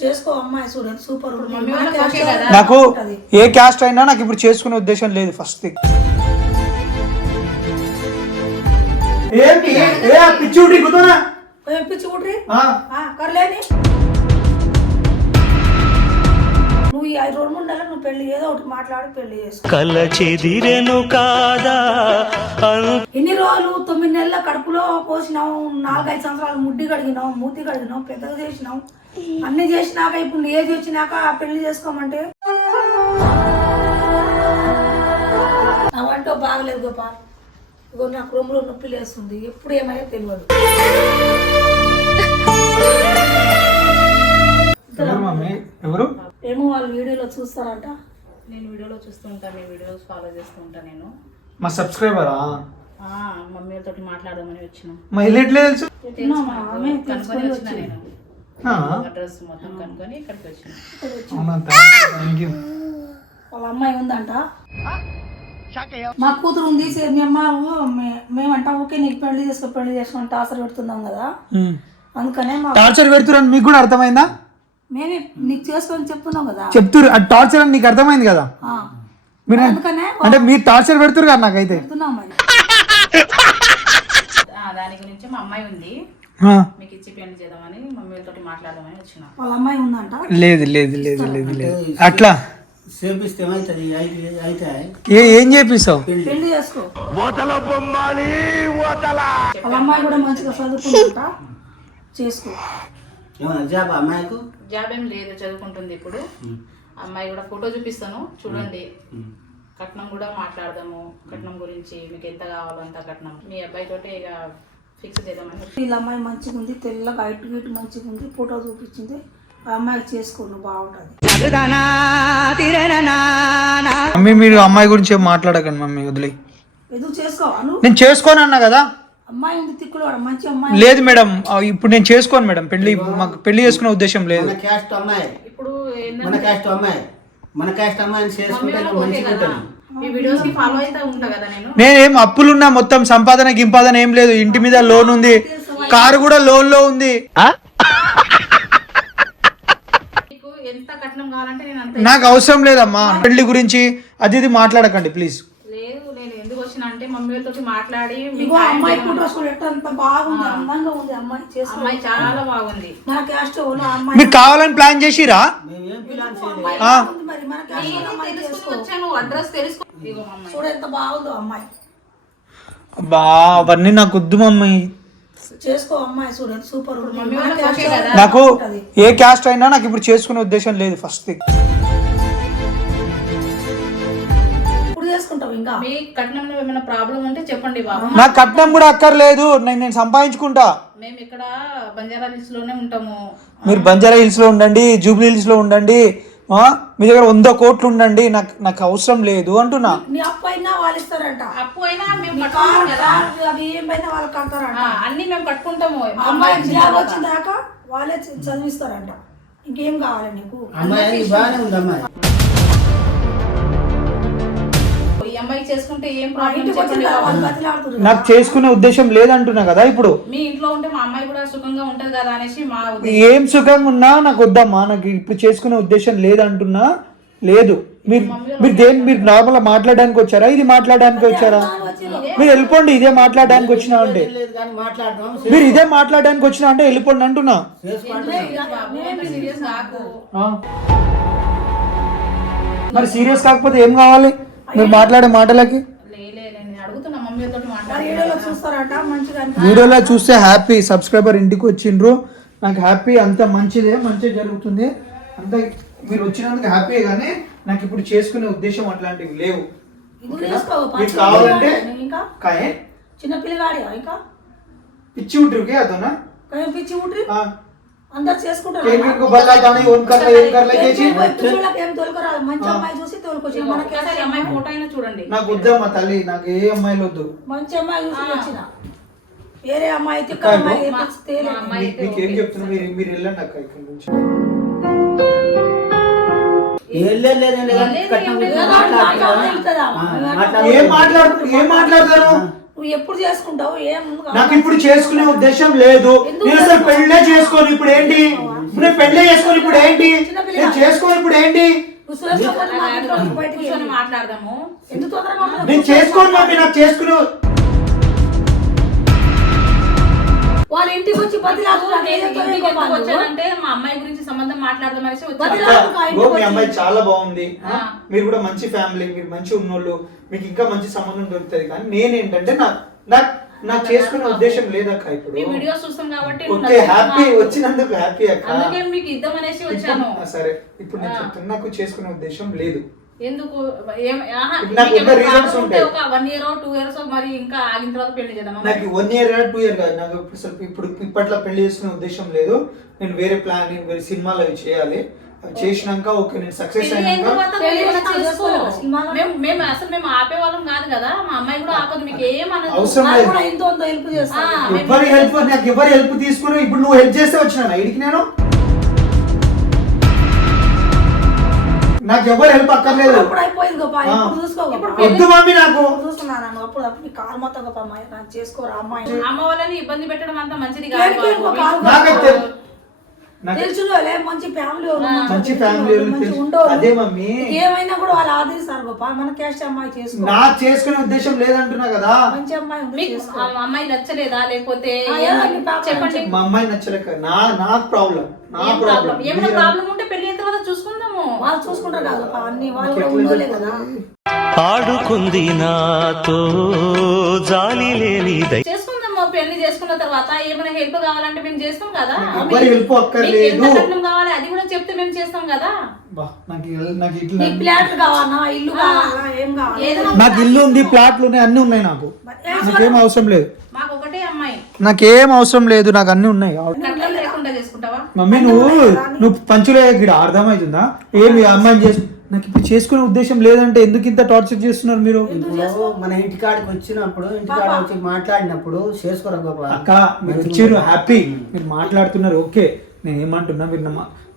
చేసుకో అమ్మాయి చూడండి సూపర్ నాకు ఏ క్యాస్ట్ అయినా నాకు ఇప్పుడు చేసుకునే ఉద్దేశం లేదు ఫస్ట్ థింగ్. ఏంటి ఏ పిచ్చి ఉడి గుతోనా పిచ్చి ఉడ్రి కర్లేని నువ్వు ఈ 2-3 నెలలు నువ్వు పెళ్లి ఏదో ఒకటి మాట్లాడి పెళ్లి చేసుకో. కల చెదిరెను కాదా ఎన్ని రోజులు 9 నెలల కడుపులో పోసినావు, 4-5 సంవత్సరాలు ముడ్డి కడిగినావు, మూతి కడిగినావు, పెద్దగా చేసినావు, అన్ని చేసినాక ఇప్పుడు ఏజ్ వచ్చినాక పెళ్లి చేసుకోమంటే అవంటో బాగలేదు గోపాల్. ఇగో నాకు రొమ్ములో నొప్పి లేస్తుంది, ఎప్పుడు ఏమైనా తెలియదు. ఎవరు ఏమో వాళ్ళు వీడియోలో చూస్తారంట. నేను వీడియోలో చూస్తూ ఉంటాను, మీ వీడియోస్ ఫాలో చేస్తూ ఉంటాను. నేను మా సబ్స్క్రైబరా మమ్మీతో మాట్లాడమని వచ్చిన తెలుసు కనుకొని వచ్చిన నేను అడ్రస్ మొత్తం కనుకొని ఇక్కడికి వచ్చిన. వాళ్ళ అమ్మాయి ఉందంట, మా కూతురు ఉంది. మీ అమ్మ మేమంటా ఓకే నీకు పెళ్లి చేసుకో టార్చర్ పెడుతున్నాం కదా, అందుకనే టార్చర్ పెడుతున్నారు. మీకు కూడా అర్థమైందా? మేమే నీకు చేసుకొని చెప్తున్నాం కదా, చెప్తురు ఆ టార్చర్ అని నీకు అర్థమైంది కదా. మీరు అంటే మీరు టార్చర్ పెడుతురు కదా నాకైతే. పెడుతున్నాం మరి. దాని గురించి మా అమ్మాయి ఉంది, మీకు ఇచ్చి పెళ్లి చేద్దామని మమ్మీతో మాట్లాడదామని వచ్చిన. వాళ్ళ అమ్మాయి ఉందంట. లేదు లేదు లేదు లేదు లేదు అట్లా చేపిస్తే ఏం చేపిస్తావు? పెళ్లి చేసుకో. వాళ్ళ అమ్మాయి కూడా మంచిగా చదువుకుంటా చేసుకో. జాబ్ అమ్మాయికు జాబ్ ఏం లేదు, చదువుకుంటుంది ఇప్పుడు. అమ్మాయి కూడా ఫోటో చూపిస్తాను చూడండి. కట్నం కూడా మాట్లాడదాము, కట్నం గురించి మీకు ఎంత కావాలో అంత కట్నం మీ అబ్బాయి తోటే ఇక ఫిక్స్ చేద్దామని. వీళ్ళ అమ్మాయి మంచిగా ఉంది, తెల్లగా హైట్ గీట్ మంచిగా ఉంది, ఫోటో చూపించింది. ఆ అమ్మాయికి చేసుకోండి బాగుంటుంది. మమ్మీ మీరు అమ్మాయి గురించి ఏం మాట్లాడకండి మమ్మీ, వదిలే. ఎందుకు చేసుకోవా నువ్వు? నేను చేసుకోను అన్నా కదా. అమ్మాయి ఉంది తిక్కులో, మంచి అమ్మాయి. లేదు మేడం, ఇప్పుడు నేను చేసుకోను మేడం పెళ్లి. మాకు పెళ్లి చేసుకునే ఉద్దేశం లేదు. మన క్యాస్ట్ అమ్మాయి, ఇప్పుడు మన క్యాస్ట్ అమ్మాయి, మన క్యాస్ట్ అమ్మాయిని చేసుకుంటే ఈ వీడియోస్ ని ఫాలో అయితే ఉంటా కదా నేను. నేనేం అప్పులున్నా, మొత్తం సంపాదన గింపాదన ఏం లేదు. ఇంటి మీద లోన్ ఉంది, కారు కూడా లోన్ లో ఉంది. మీకు ఎంత కట్నం కావాలంటే నేను అంత. నాకు అవసరం లేదమ్మా పెళ్లి గురించి అది ఇది మాట్లాడకండి ప్లీజ్. లేదు నేను ఎందుకు వచ్చిన అంటే మమ్మీతో మాట్లాడి అమ్మాయి ఫోటోస్ ఎంత బాగుంది, అందంగా ఉంది అమ్మాయి. చేసుకో, అమ్మాయి చాలా బాగుంది. మన క్యాస్ట్ అమ్మాయి. మీకు కావాలని ప్లాన్ చేసిరా? మరి మన క్యాస్ట్ అమ్మాయి చేసుకో. వచ్చాను అడ్రస్ తెలుసుకో. చూడ ఎంత బాగుందో అమ్మాయి. బా అవన్నీ నాకు వద్దు మమ్మీ. చేసుకో అమ్మాయి చూడండి సూపర్. నాకు ఏ క్యాస్ట్ అయినా నాకు ఇప్పుడు చేసుకునే ఉద్దేశం లేదు ఫస్ట్ థింగ్. చేసుకుంటావు ఇంకా? మీ కట్నంలో ఏమైనా ప్రాబ్లం ఉంటే చెప్పండి బాబు. నాకు కట్నం కూడా అక్కర్లేదు, నేను సంపాదించుకుంటా. మేము ఇక్కడ బంజారా హిల్స్ లోనే ఉంటాము. మీరు బంజారా హిల్స్ లో ఉండండి, జూబ్లీ హిల్స్ లో ఉండండి, మీ దగ్గర 100 కోట్లు ఉండండి, నాకు అవసరం లేదు అంటున్నా. నీ అప్పు అయినా వాళ్ళు ఇస్తారంట. అప్పు అయినా మేము కట్టుకుంటాం కదా, అవి ఏమైనా వాళ్ళు కడతారంట. అన్ని మేము కట్టుకుంటాము. అమ్మాయి జాబ్ వచ్చిన దాకా వాళ్ళే చదివిస్తారంట. ఇంకేం కావాలి నీకు? అమ్మాయి బాగానే ఉంది అమ్మాయి. ఈ అమ్మాయి చేసుకుంటే ఏం నాకు చేసుకునే ఉద్దేశం లేదంటున్నా కదా. ఇప్పుడు మీ ఇంట్లో ఉంటే మా అమ్మాయి కూడా సుఖంగా ఉంటది కదా అనేసి మా ఏం సుఖంగా ఉన్నా నాకు వద్దమ్మా. నాకు ఇప్పుడు చేసుకునే ఉద్దేశం లేదంటున్నా. లేదు మీరు నార్మల్ గా మాట్లాడడానికి వచ్చారా, ఇది మాట్లాడడానికి వచ్చారా? మీరు వెళ్ళిపోండి, ఇదే మాట్లాడడానికి వచ్చినా అంటే. మీరు ఇదే మాట్లాడడానికి వచ్చినా అంటే వెళ్ళిపోండి అంటున్నా. మరి సీరియస్ కాకపోతే ఏం కావాలి మీరు మాట్లాడే మాటలకి? వీడియోలో చూస్తే హ్యాపీ. సబ్స్క్రైబర్ ఇంటికి వచ్చిండ్రు, నాకు హ్యాపీ. అంత మంచిదే, మంచిగా జరుగుతుంది అంత. మీరు వచ్చినందుకు హ్యాపీ, కానీ నాకు ఇప్పుడు చేసుకునే ఉద్దేశం అట్లాంటివి లేవు. మీకు కావాలంటే చిన్న పిల్లగాడి ఇంకా పిచ్చి ఉట్రుకే అదనా పిచ్చి ఉట్రి అందరు చేసుకుంటారు. నాకు వద్దమ్మా తల్లి, నాకు ఏ అమ్మాయిలు వద్దు. మంచి అమ్మాయి చూసి వచ్చిన, వేరే అమ్మాయి మీకేం చెప్తున్నా, మీరు వెళ్ళండి అక్క ఇక్కడ నుంచి. ఏం మాట్లాడతారు? నువ్వు ఎప్పుడు చేసుకుంటావు? నాకు ఇప్పుడు చేసుకునే ఉద్దేశం లేదు. నేను అసలు పెళ్ళే చేసుకోను. ఇప్పుడు ఏంటి నేను పెళ్లి చేసుకొని ఇప్పుడు ఏంటి, నేను చేసుకొని ఇప్పుడు ఏంటి, నువ్వు సురేష్తో పోతే మా ఇంట్లో నుంచి బయటికి కూర్చొని వెళ్ళి. మాట్లాడదాము. ఎందుకు తొందరగా మాట్లాడతావు? నేను చేసుకోను మమ్మీ, నాకు చేసుకుని వాళ్ళ ఇంటికి వచ్చి బతిలాడుతున్నారు. నేను ఇంటికి ఎందుకు వచ్చానంటే మా అమ్మాయి గురించి సంబంధం మాట్లాడదాం అనేసి వచ్చాను. మీ అమ్మాయి చాలా బాగుంది, మీరు కూడా మంచి ఫ్యామిలీ, మీరు మంచి ఉన్నోళ్ళు, మీకు ఇంకా మంచి సంబంధం దొరుకుతుంది. కానీ నేనేంటంటే నాకు చేసుకునే ఉద్దేశం లేదక్క. ఇప్పుడు మీ వీడియోస్ చూస్తాం కాబట్టి ఓకే, హ్యాపీ వచ్చినందుకు హ్యాపీ అక్క. అందుకే మీకు ఇద్దాం అనేసి వచ్చాను. సరే ఇప్పుడు నేను చెప్తున్నా, నాకు చేసుకునే ఉద్దేశం లేదు. ఎందుకు నాకు ఉన్న reasons ఉంటాయి. ఒక 1 year 2 years మరి ఇంకా ఆగిన తర్వాత పెళ్లి చేద్దాం. నాకు 1 year 2 year కాదు, నాకు ఇప్పుడు ఇప్పట్లో పెళ్లి చేసుకునే ఉద్దేశం లేదు. నేను వేరే ప్లాన్, వేరే సినిమాలు అవి చేయాలి. అవి చేసినాక ఓకే, నేను సక్సెస్ అయినాక మేము అసలు మేము ఆపే వాళ్ళం కాదు కదా. మా అమ్మాయి కూడా ఆపదు, మీకు ఏమన్నది అవసరం లేదు. హెల్ప్ చేస్తాను. ఎవరి హెల్ప్, నాకు ఎవరి హెల్ప్ తీసుకుని ఇప్పుడు నువ్వు హెల్ప్ చేస్తే వచ్చినా ఇడికి నేను, నాకు ఎవరు హెల్ప్ అక్కర్లేదు. అప్పుడు అయిపోయింది గోపా, ఇప్పుడు చూసుకో. వద్దు మమ్మీ, నాకు చూస్తున్నాను అప్పుడు నీ కాలు మొత్తం గోపా, అమ్మాయి నాకు చేసుకోరా అమ్మాయి. అమ్మ వాళ్ళని ఇబ్బంది పెట్టడం అంతా మంచిది కాదు. నాకైతే తెలుసులే, మంచి ఫ్యామిలీ, మంచి ఫ్యామిలీ అదే మమ్మీ, ఏమైనా కూడా వాళ్ళు ఆదరిస్తారు గోపా. మన క్యాస్ట్ అమ్మాయి చేసుకో. నాకు చేసుకునే ఉద్దేశం లేదంటున్నా కదా. మంచి అమ్మాయి ఉంది, చేసుకో. అమ్మాయి నచ్చలేదా లేకపోతే చెప్పండి. మా అమ్మాయి నచ్చలేక నాకు ప్రాబ్లం, నా ప్రాబ్లం. ఏమైనా ప్రాబ్లం ఉంటే పెళ్లి అయిన తర్వాత చూసుకుందాము. వాళ్ళు చూసుకుంటారు కదా గోపా, అన్ని వాళ్ళు కూడా ఉండోలే కదా. ఆడుకుంది నాతో జాలి లేని చేసుకుందాము. పెళ్లి చేసుకున్న తర్వాత ఏమైనా హెల్ప్ కావాలంటే మేము చేస్తాం కదా. ఎవరి హెల్ప్ అక్కర్లేదు. ఎంత కట్నం కావాలి అది కూడా చెప్తే మేము చేస్తాం కదా. నీకు ప్లాట్లు కావాలా, ఇల్లు కావాలా, ఏం కావాలి? నాకు ఇల్లు ఉంది, ప్లాట్లు ఉన్నాయి, అన్ని ఉన్నాయి. నాకేం అవసరం లేదు. మాకు ఒకటే అమ్మాయి, నాకేం అవసరం లేదు, నాకు అన్ని ఉన్నాయి. కట్నం లేకుండా చేసుకుంటావా? మమ్మీ నువ్వు పంచులే గిడ అర్థమవుతుందా? ఏమి అమ్మాయిని చేసి నాకు ఇప్పుడు చేసుకునే ఉద్దేశం లేదంటే ఎందుకు ఇంత టార్చర్ చేస్తున్నారు మీరు? మన ఇంటికాడికి వచ్చినప్పుడు, ఇంటికాడ వచ్చి మాట్లాడినప్పుడు చేసుకోరా గోపా. అక్క మీరు వచ్చారు, హ్యాపీ, మీరు మాట్లాడుతున్నారు, ఓకే. నేను ఏమంటున్నా, మీరు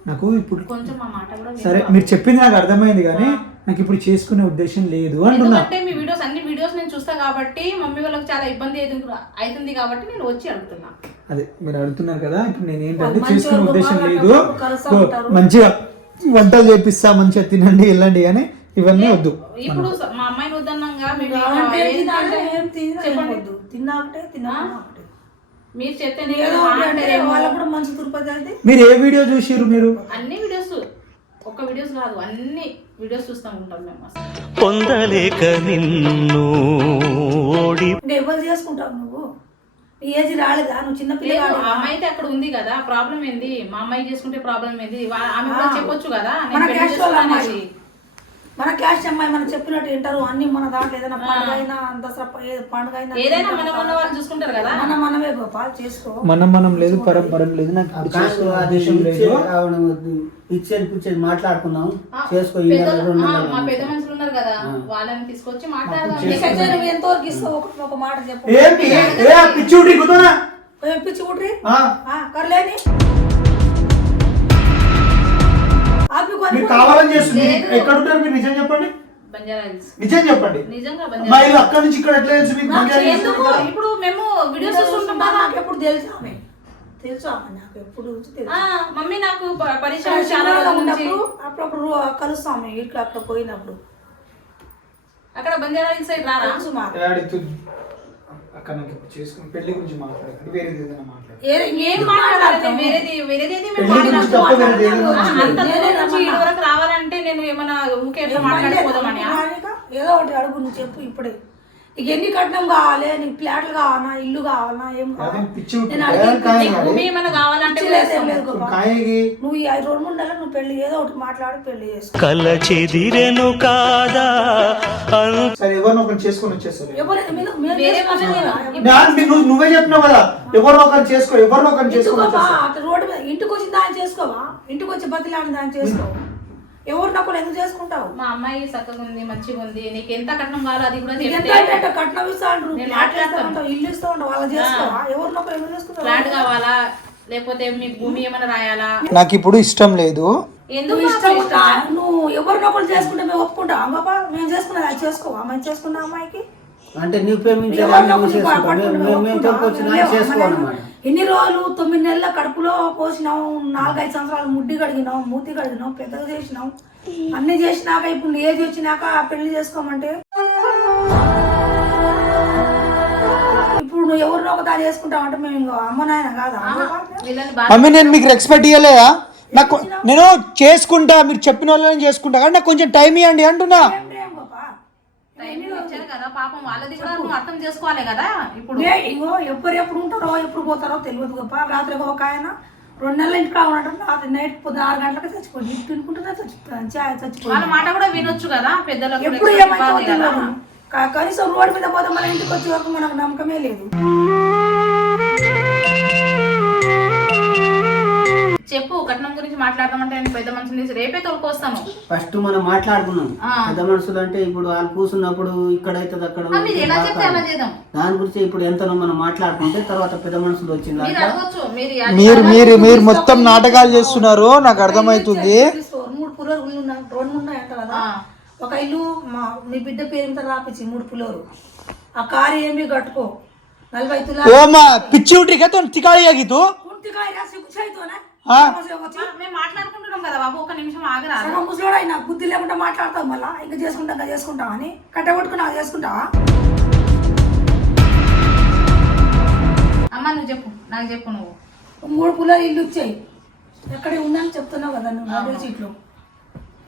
నాకు ఇప్పుడు కొంచెం మా మాట కూడా సరే మీరు చెప్పింది నాకు అర్థమైంది, కానీ నాకు ఇప్పుడు చేసుకునే ఉద్దేశం లేదు అంటున్నా. ఎందుకంటే మీ వీడియోస్ అన్ని వీడియోస్ నేను చూస్తా కాబట్టి మమ్మీ వాళ్ళకి చాలా ఇబ్బంది అవుతుంది కాబట్టి నేను వచ్చి అడుగుతున్నా. అదే మీరు అడుగుతున్నారు కదా, ఇప్పుడు నేను ఏంటంటే చేసుకునే ఉద్దేశం లేదు. మంచిగా వంటలు చేపిస్తా, మంచిగా తినండి వెళ్ళండి, కానీ ఇవన్నీ వద్దు. ఇప్పుడు మా అమ్మాయిని వద్దన్నాగా మీరు చెప్తే వాళ్ళకు కూడా మంచి తిరుపతి అయితే. మీరు ఏ వీడియో చూసిర్రు? మీరు అన్ని వీడియోస్, ఒక్క వీడియోస్ కాదు అన్ని వీడియోస్ చూస్తూ ఉంటాం మేము. పొందలేక నిన్ను ఓడి ఇంకా ఎవరు చేసుకుంటావు నువ్వు? ఏజ్ రాలేదా? నువ్వు చిన్న పిల్ల. అమ్మాయి అయితే అక్కడ ఉంది కదా, ప్రాబ్లం ఏంది? మా అమ్మాయి చేసుకుంటే ప్రాబ్లం ఏంది? ఆమె కూడా చెప్పొచ్చు కదా. మన క్యాస్ట్ అమ్మాయి మనం చెప్పినట్టు వింటారు అన్ని. మన దాంట్లో ఏదైనా పండుగ అయినా, దసరా పండుగ అయినా ఏదైనా మనం ఉన్న వాళ్ళు చూసుకుంటారు కదా. మనమే గోపాల్ చేసుకో. మనం లేదు, పరం లేదు, నాకు ఇచ్చేది మాట్లాడుకున్నాం, చేసుకో. మా పెద్ద మనుషులు ఉన్నారు కదా, వాళ్ళని తీసుకొచ్చి మాట్లాడదాం. ఎంతవరకు ఇస్తావు? ఒక మాట చెప్పు. పిచ్చి కుట్రి కర్లేని కావాలని చేస్తుంది. ఎక్కడ ఉంటారు మీరు? నిజం చెప్పండి, నిజం చెప్పండి. అక్కడ నుంచి ఇక్కడ ఎట్లా తెలుసు మీకు? ఇప్పుడు మేము వీడియోస్ చూస్తుంటాం. నాకు ఎప్పుడు తెలుసు ఆమె, తెలుసు ఆమె నాకు ఎప్పుడు మమ్మీ నాకు పరిచయం చాలా ఉన్నప్పుడు అప్పుడప్పుడు కలుస్తాము ఇట్లా అక్కడ పోయినప్పుడు. అక్కడ బంజారా హిల్స్ సైడ్ రారా? అక్కడ నాకు చేసుకుని పెళ్లి గురించి మాట్లాడకండి, వేరేది ఏదైనా మాట్లాడండి. ఏం మాట్లాడాలి? వేరేది వరకు రావాలంటే నేను ఏమన్నా ఊకే మాట్లాడిపోదామని. ఏదో ఒకటి అడుగు, నువ్వు చెప్పు ఇప్పుడే. నీకు ఎన్ని కట్నం కావాలి? నీకు ఫ్లాట్లు కావాలా, ఇల్లు కావాలా, ఏం కావాలి? భూమి ఏమైనా కావాలంటే నువ్వు ఈ 2-3 నెలలు నువ్వు పెళ్లి ఏదో ఒకటి మాట్లాడి పెళ్లి చేసుకో. కల చెదిరెను కాదా ఎవరినో ఒకరిని చేసుకొని వచ్చేస్తారు. నువ్వే చెప్పినావు కదా, ఎవరినో ఒకరిని చేసుకో, ఎవరినో ఒకరిని చేసుకో. రోడ్డు మీద ఇంటికి వచ్చిన దాన్ని చేసుకోవా? ఇంటికి వచ్చి బతిలాడిన దాన్ని చేసుకో. ఎవరు నాకు ఎందుకు చేసుకుంటావు? మా అమ్మాయి చక్కగా ఉంది, మంచిగా ఉంది, నీకు ఎంత కట్నం కావాలో అది కూడా కట్నం ఇస్తా ఉంటారు, ఇల్లు ఇస్తా ఉంటావు, వాళ్ళు చేసుకోవా? ఎవరు నాకు ఎందుకు చేసుకుంటావు? ఫ్లాట్ కావాలా లేకపోతే మీ భూమి ఏమైనా రాయాలా? నాకు ఇప్పుడు ఇష్టం లేదు. ఎందుకు ఇష్టం? నువ్వు ఎవరినొకరు చేసుకుంటే మేము ఒప్పుకుంటాం. బాబా మేము చేసుకున్నా అది చేసుకోవా? మేము చేసుకున్న అమ్మాయికి అంటే నీ ప్రేమించాలి, ఎన్ని రోజులు 9 నెలల కడుపులో పోసినావు, 4-5 సంవత్సరాలు ముడ్డి కడిగినావు, మూతి కడిగినావు, పెద్దగా చేసినావు, అన్ని చేసినాక ఇప్పుడు ఏజ్ వచ్చినాక పెళ్లి చేసుకోమంటే ఇప్పుడు నువ్వు ఎవరినో ఒక దాని చేసుకుంటావు అంటే మేము ఇంకా అమ్మ నాయన కాదా? వీళ్ళని మమ్మీ నేను మీకు రెస్పెక్ట్ ఇవ్వలేదా? నాకు నేను చేసుకుంటా, మీరు చెప్పిన వాళ్ళని చేసుకుంటా కానీ నాకు కొంచెం టైం ఇవ్వండి అంటున్నా. ఇచ్చారు కదా పాపం, వాళ్ళది కూడా నువ్వు అర్థం చేసుకోవాలి కదా. ఇప్పుడు ఇగో ఎప్పుడు ఉంటారో ఎప్పుడు పోతారో తెలియదు గొప్ప. రాత్రి ఒక ఆయన 2 నెలల ఇంటికి ఉంటారు, రాత్రి నైట్ 6 గంటలకు చచ్చిపోయింది. తినుకుంటున్నా చచ్చిపోయింది. వాళ్ళ మాట కూడా వినొచ్చు కదా పెద్దలకు. ఎప్పుడు ఏమైతే తెలియదు. కనీసం రోడ్డు మీద పోతే మన ఇంటికి వచ్చే వరకు మనకు నమ్మకమే లేదు. చెప్పు, కట్నం గురించి మాట్లాడదామంటే నేను పెద్ద మనుషులు రేపే తోలుకొస్తాను. ఫస్ట్ మనం మాట్లాడుకున్నాం పెద్ద మనుషులు అంటే ఇప్పుడు వాళ్ళు కూర్చున్నప్పుడు ఇక్కడైతే అక్కడ ఎలా చెప్తే అలా చేద్దాం. దాని గురించి ఇప్పుడు ఎంతనో మనం మాట్లాడుకుంటే తర్వాత పెద్ద మనుషులు వచ్చింది. మీరు అడగొచ్చు, మీరు మొత్తం నాటకాలు చేస్తున్నారు, నాకు అర్థమవుతుంది. 3 పులోరు 2 ఉన్నాయంట కదా. ఒక ఇల్లు మీ బిడ్డ పేరు మీద రాపించి 3 పులోరు. ఆ కారు ఏమి కట్టుకో 40 తులాలు. ఓమా పిచ్చి ఉట్రిగా తో తికాడి ఆగితు మేము మాట్లాడుకుంటున్నాం కదా బాబు, ఒక నిమిషం ఆగరా. ముసలోడు అయినా బుద్ధి లేకుండా మాట్లాడతావు. మళ్ళీ ఇంకా చేసుకుంటాం అని కట్టబట్టుకుని నాకు చేసుకుంటావా? అమ్మ నువ్వు చెప్పు, నాకు చెప్పు. నువ్వు 3 పులాలు ఇల్లు ఇచ్చాయి, ఎక్కడ ఉందని చెప్తున్నావు కదా నువ్వు. 4 సీట్లు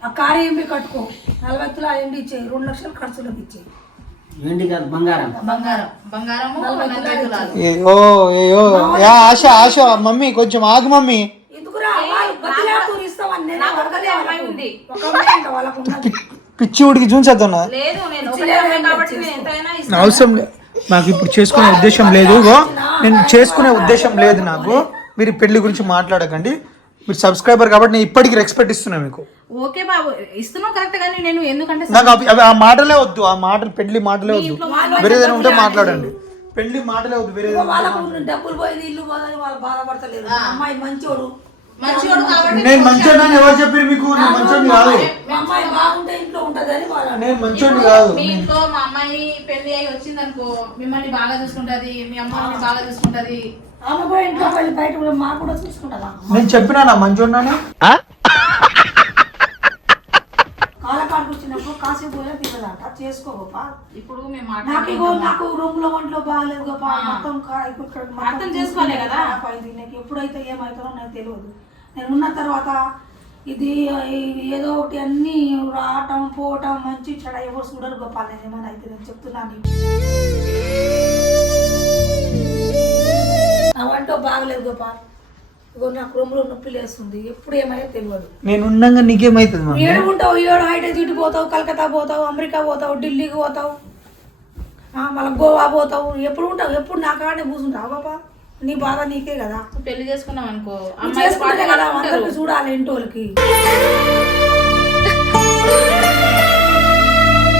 ఆ కారు ఏంటి కట్టుకో 40 తులాలు ఏంటి ఇచ్చాయి, 2 లక్షలు ఖర్చులకు ఇచ్చాయి. ఏంటి కాదు బంగారం బంగారము ఆశ మమ్మీ కొంచెం ఆగు మమ్మీ. పిచ్చి ఉడికి చూసేద్దాం అవసరం లేదు నాకు, ఇప్పుడు చేసుకునే ఉద్దేశం లేదు. నేను చేసుకునే ఉద్దేశం లేదు నాకు. మీరు పెళ్లి గురించి మాట్లాడకండి. మీరు సబ్స్క్రైబర్ కాబట్టి నేను ఇప్పటికీ రెస్పెక్ట్ ఇస్తున్నా మీకు. ఓకే బాబు ఇస్తున్నావు కరెక్ట్, కానీ నేను ఎందుకంటే నాకు ఆ మాటలే వద్దు, ఆ మాటలు పెళ్లి మాటలే వద్దు. వేరే ఏదైనా ఉంటే మాట్లాడండి. పెళ్లి మాటలే వద్దు, వేరే డబ్బులు పోయింది ఇల్లు పోదని వాళ్ళు బాధపడతలేరు. అమ్మాయి మంచోడు కాబట్టి నేను మంచోడిని ఎవరు చెప్పారు మీకు? నేను మంచోడిని కాదు. అమ్మాయి బాగుంటే ఇంట్లో ఉంటదని నేను మంచోడిని కాదు. మీ ఇంట్లో మా అమ్మాయి పెళ్లి అయ్యి వచ్చింది అనుకో, మిమ్మల్ని బాగా చూసుకుంటది, మీ అమ్మాయిని బాగా చూసుకుంటది. ఆమె కూడా ఇంట్లో వెళ్ళి బయట కూడా మాకు కూడా చూసుకుంటదా? నేను చెప్పినా నా మంచోడిని కాలకాడికి వచ్చినప్పుడు కాసేపు పోయినా తిన్నదంట చేసుకోగోపా. ఇప్పుడు మేము నాకు రూమ్ లో ఒంట్లో బాగాలేదు గోపా. మొత్తం అర్థం చేసుకోవాలి కదా. నాకు ఎప్పుడైతే ఏమవుతారో నాకు తెలియదు. నేను ఉన్న తర్వాత ఇది ఏదో ఒకటి అన్ని రావటం పోవటం మంచి చెడ ఎవరు చూడరు గోపా. నేను ఏమైనా అయితే నేను చెప్తున్నాను. నా వంట బాగలేదు గోపా. ఇగో నాకు రూమ్ లో నొప్పి లేస్తుంది. ఎప్పుడు ఏమైనా తెలియదు. నేను ఉన్నాగా నీకేమైతుంది? ఏడుకుంటావు, హైదరాబాద్ పోతావు, కలకత్తా పోతావు, అమెరికా పోతావు, ఢిల్లీకి పోతావు, మళ్ళీ గోవా పోతావు. ఎప్పుడు ఉంటావు? ఎప్పుడు నా కాడే కూర్చుంటావు బాబా. నీ బాధ నీకే కదా. పెళ్లి చేసుకున్నాం అనుకో, చేసుకుంటే కదా అందరికి చూడాలి ఇంటోళ్ళకి.